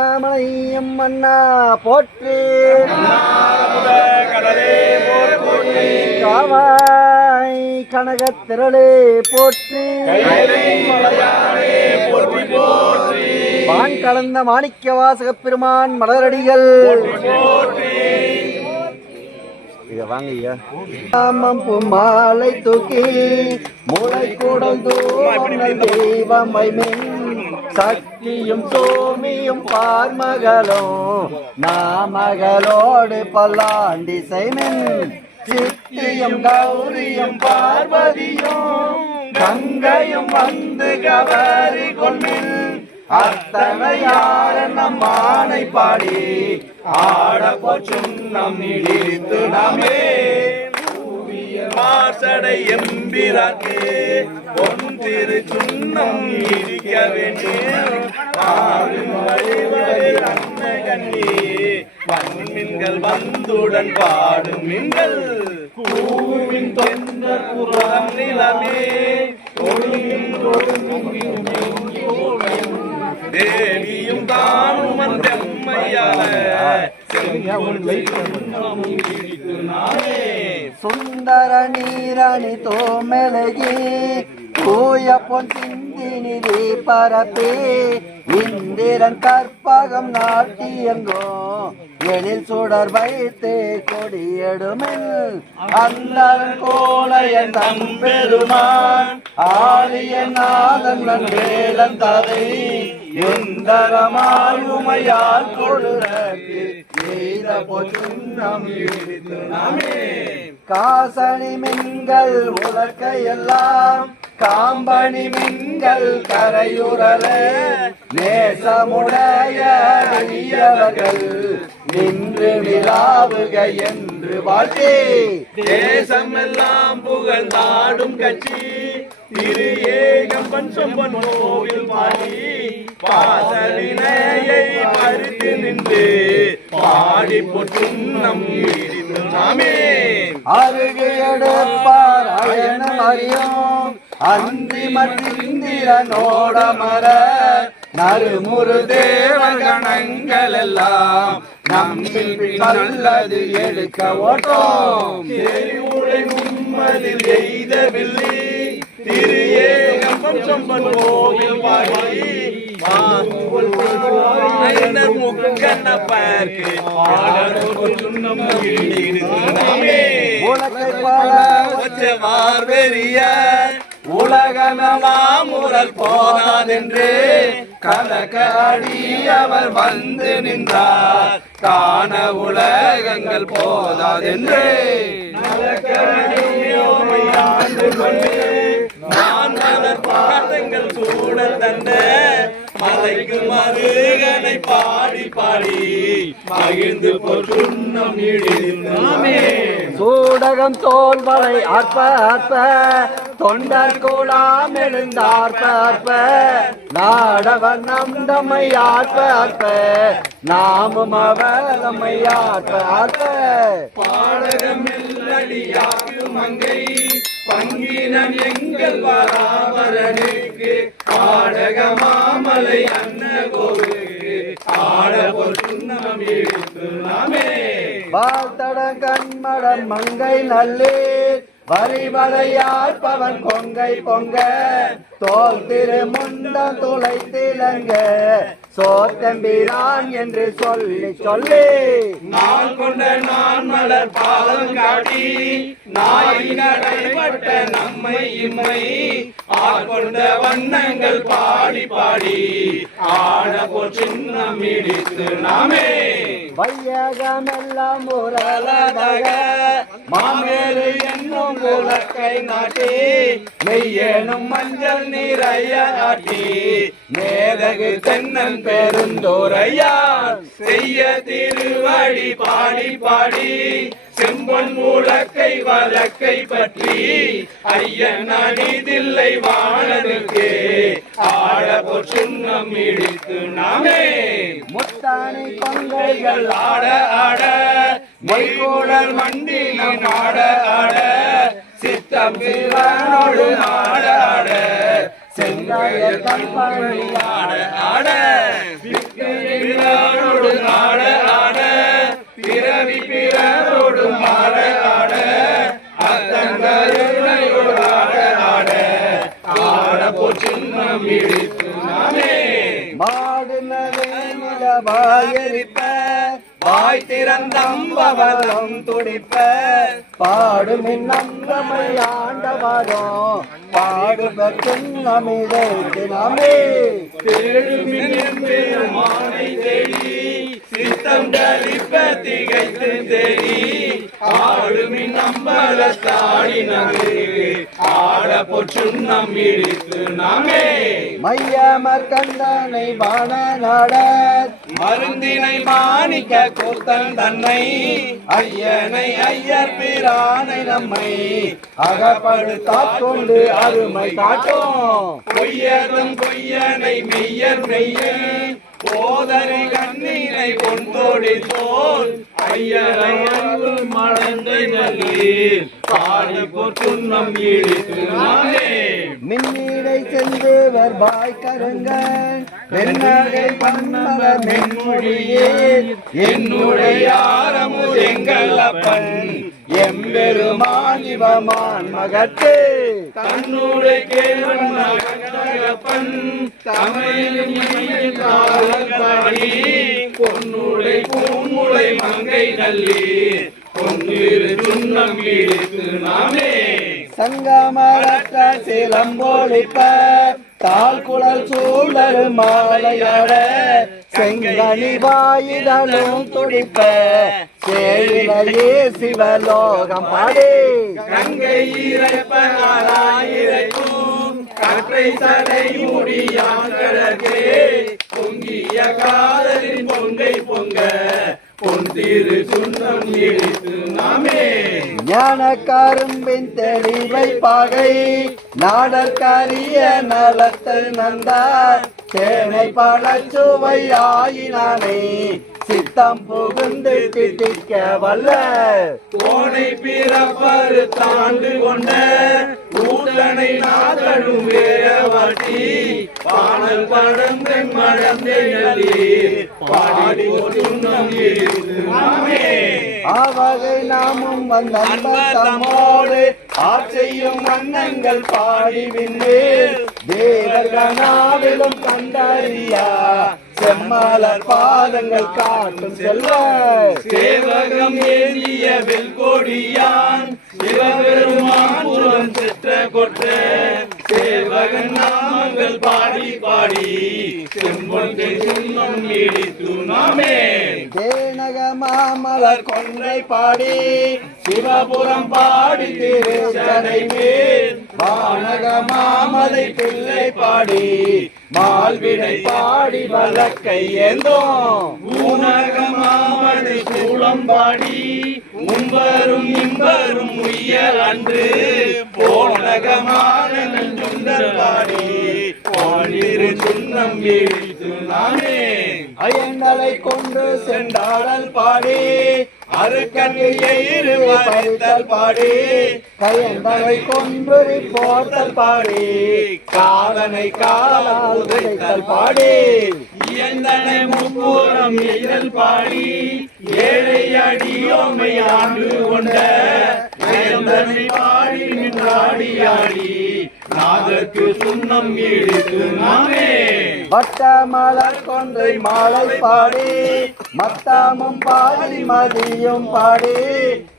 அண்ணாமலையம் அண்ணா போற்றி. காவாய் கனகத் திரளே போற்றி வான் கலந்த மாணிக்க வாசகப் பெருமான் மலரடிகள். இதை வாங்க ஐயா மாலை தூக்கி மூளை கூடல் தெய்வமை சக்தியும் சோமியும் பார்மகளும் நாமகளோடு பல்லாண்டி செய்மின் சித்தியும் கௌரியும் பார்வதியும் கங்கையும் வந்து கவரி கொள்மின் அத்தனை யார நம் ஆணை பாடி ஆட போச்சும் நம் இடித்து நாமே மாசடை எம்பிராக்கு ஒன்றிரு சுண்ணம் இருக்க வேண்டும் ஆடும் வழிவகை அன்ன கண்ணி வன்மின்கள் வந்துடன் பாடும் மின்கள். கூவின் தொண்டர் புறம் நிலமே தேவியும் தானும் அந்தம்மையால செங்கொள்ளை சுண்ணம் இடித்து நாமே சுந்தர நீரணி தோமெலகி தூய பொன் சிந்தினிதி பரப்பி இந்திரன் கற்பகம் நாட்டியங்கோ எழில் சுடர் வைத்து கொடியெடுமில் அந்த கோலையன் தம்பெருமான். ஆலிய நாதன் வேலன் ததை. எந்தரமாயுமையால் கொடுரக்கு எய்த பொச்சுன்னம் இடித்து நாமே. உலக்கையெல்லாம் காம்பணி மிங்கள் கரையுறல நேசமுடைய அடியவர்கள் நின்று விழாவுக என்று வாழ்த்தி. தேசம் எல்லாம் புகழ்ந்தாடும் கட்சி. திரு ஏகம்பன் சொம்பன் கோவில் பாடி பாசலினையை பறித்து நின்று பாடி போற்றும் நம் நாமே. அருகு எடுப்பார் அயனம் அறியோம் அந்தி மற்றிந்திரனோட மர நறுமுறு தேவகணங்கள் எல்லாம் நம்மில் நல்லது எடுக்க ஓட்டோம். உடை உம்மதில் எய்தவில்லை. திரு ஏகம்பன் சொம்பன் கோவில் பாடி ஐனர் முக்கண்ணப்பர்க்கு பாடல் போற்றும் போனாதென்று வந்து நின்றார். காண உலகங்கள் போதாதென்று. மருகனை பாடி பாடி மகிழ்ந்து இடிந்தாமே சூடகம் தோல்வரை அற்ப அற்ப தொண்டர் கூடாம் எழுந்தார்ப்ப அற்ப நாடவன் நம் தம்மை ஆற்ப அற்ப நாமும் அவர் ஆற்ப அற்ப பாடகம் மெல்லடியாகும் மங்கை பங்கினம் எங்கள் பராபரனுக்கு பாடக மாமலை அன்ன கோவுக்கு ஆட எடுத்து நாமே. வாழ்த்தடம் கண்மடம் மங்கை நல்லீர் வரிவளையாற்பவன் கொங்கை பொங்க தோல் திரு முண்டம் துளை திலங்க. சோத்தம்பிரான் என்று சொல்லி சொல்லி. நான் கொண்ட நான் மலர் பாதம் காட்டி நாய் நடைபட்ட நம்மை இம்மை. ஆட்கொண்ட வண்ணங்கள் பாடி பாடி ஆட போ சின்னம் இடித்து நாமே. வையகமெல்லாம் உரலதக மாமேறு என்னும் உலக்கை நாட்டி மெய்யேனும் மஞ்சள் நீரைய ஆட்டி மேதகு தென்னன் பெருந்தோரையார் செய்ய திருவடி பாடி பாடி செம்பொன் உலக்கை வழக்கை பற்றி ஐயன் அணிதில்லை வாழனுக்கு ஆட போற்றும் நம் இடித்து நாமே. முத்தானை கொங்கைகள் கைகள் ஆட ஆட மைகூடல் மண்டி நம் ஆட ஆட சித்தம் சிவனோடு ஆட ஆட செங்காய கண்மணி ஆட ஆட ஆட ஆட பிறவி பிறரோடு ஆட ஆட அத்தங்கரையோடு ஆட ஆட ஆட இழுத்து நாமே மாடு நிலவாயரிப்ப வாய் திறந்தம்பவலம் துடிப்ப பாடும் நங்கமை ஆண்டவரும் பாடுபற்றும் நமிழைத்து நாமே பெருமானை தேடி சித்தம் தரிப்ப திகைத்து தேடி ஆடுமின் நம்பல தாடி நகரு ஆட பொற்றும் நம் இடித்து நாமே மையமர் கந்தனை வான நாட மருந்தினை மாணிக்க கூத்தன் தன்னை. ஐயனை ஐயர் பிரானை நம்மை. அகப்படுத்தா கொண்டு அருமை காட்டும். பொய்யரும் பொய்யனை மெய்யர் மெய்யன். போதனை கண்ணினை கொண்டோடி தோல் ஐயனை அன்பு மடந்தை நல்லீர் பாடி போற்றும் நம் இடித்து நாமே. மின்னீடை சென்று வருவாய் கருங்கள் வெண்ணகை பண்ணல மென்மொழியே. என்னுடைய ஆரமுது எங்கள் அப்பன். எம்பெருமான் இவமான் மகத்தே. தன்னுடைய தமிழிலும் இனியும் தாழ்வாடி பொன்னுடை பூமுளை மங்கை நல்லி பொன்னிரு சுண்ணம் இடித்து நாமே. சங்கமரற்ற சிலம்போலிப்ப தாழ் குழல் சூழல் மாலையாட செங்கனி வாயிலும் துடிப்ப சேயிலையே சிவலோகம் பாடி. கங்கை இறைப்பனாயிரைக்கும் கற்றை சடை முடியான் கிழக்கே பொங்கிய காதலின் பொங்கை பொங்க. பொந்திரு சுண்ணம் இடித்து நாமே. ஞான கரும்பின் தெளிவை பாகை. நாடற்கரிய நலத்தை நந்தார். தேனை பழச்சுவை ஆயினானே. சித்தம் புகுந்து திட்டிக்க வல்ல. கோனை பிறப்பரு தாண்டு கொண்ட கூட்டனை நாதழும் வேறவாட்டி பாடல் படங்கள் மடந்தை பாடி நாமே ஆவகை நாமும் வந்த தம்மோடு ஆட்செய்யும் மன்னங்கள் பாடி விண்ணேல் தேவர்கனாவிலும் கண்டறியா. செம்மலர் பாதங்கள் காட்டும் செல்வ. சேவகம் ஏந்திய வெல்கொடியான் சிவபெருமான் புறம் செற்ற கொற்ற. சேவகன் நாமங்கள் பாடி பாடி. செம்பொன்றை சுண்ணம் நீடித்து நாமே. தேனக மாமலர் கொன்றை பாடி. சிவபுரம் பாடி திருச்சடை மேல். வானக மாமலை பிள்ளை பாடி. மால்விடை பாடி வழக்கை ஏந்தோம். ஊனக மாமலை சூளம் பாடி. உம்பரும் இம்பரும் உய்ய அன்று. போனகமான சுந்தர் பாடி பாண்டிரு சுண்ணம் இழித்து நாமே. அயங்களை கொண்டு சென்றாடல் பாடி அருக்கண்ணியை பறித்தல் பாடி. கையந்தலை கொன்று போர்த்தல் பாடி காலனை காலால் உதைத்தல் பாடி. இயந்தனை முப்புறம் எய்தல் பாடி ஏழை அடியோமை ஆண்டு கொண்ட இயந்தனை பாடி நின்றாடி ஆடி. நாதற்கு சுண்ணம் இழித்து நாமே. வட்ட மலர் கொன்றை மாலை பாடி மத்தாமும் பாடி மதியும் பாடி.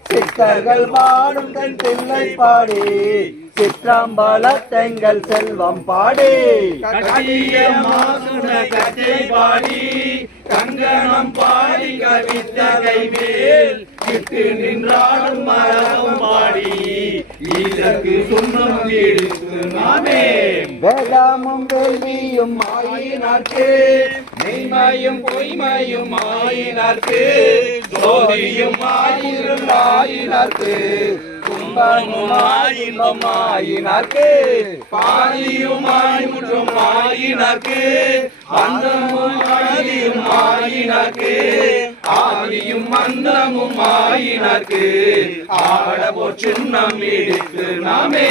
சித்தர்கள் பாடும் தன் பிள்ளை பாடி. சிற்றம்பல செல்வம் பாடி. கட்டிய பாடி கங்கணம் பாடி கவித்தகை மேல் கிட்டு நின்றாடும் மரபம் பாடி இதற்கு சுண்ணம் எடுத்து நாமே வேதாமும் வேள்வியும் ஆயினார்க்கு. மெய்மையும் பொய்மையும் ஆயினார்க்கு ஜோதியும் ஆயிரும் ஆயினார்க்கு துன்பமும் ஆயினும் ஆயினார்க்கு பாதியும் ஆய்முற்றும் ஆயினார்க்கு அந்தமும் ஆதியும் ஆதியும் ஆயினர்க்கு. ஆதியும் அந்தமும் ஆயினர்க்கு. ஆடபோர் சின்னம் இடித்து நாமே.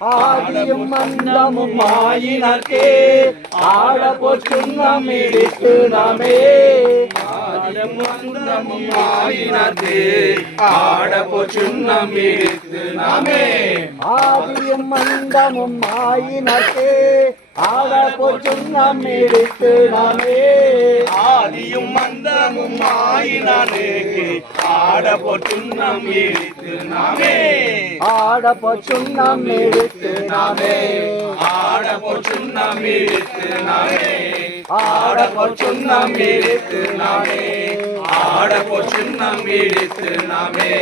ஆதியும் மந்தமும் ஆயினர்க்கு. ஆட சின்னம் இடித்து நாமே. ஆதியும் அந்தமும் ஆயினர்க்கு. ஆடபோர் சின்னம் இடித்து நாமே. ஆதியும் மந்தமும் ஆயினர்க்கு. ஆட போச்சுன்னம் இடித்து நாமே ஆதியும் மந்தமும் ஆயினருக்கு ஆடபோர் சின்னம் இடித்து நாமே ஆட போச்சுன்னம் இடித்து நாமே ஆடபோர் சின்னம் இடித்து நாமே ஆடபோர் சின்னம் இடித்து நாமே ஆடபோர் சின்னம் இடித்து நாமே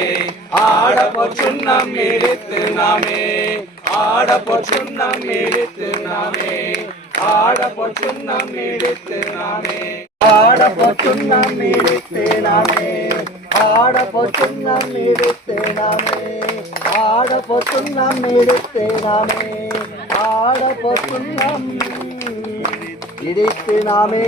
ஆடபோர் சின்னம் இடித்து நாமே ஆடபோர் சின்னம் நாமே. ஆடபோர் சின்னம் நாமே. ஆட போச்சுன்னம் நாமே. ஆட போச்சுன்னம் நாமே. ஆட நாமே. இடித்து நாமே.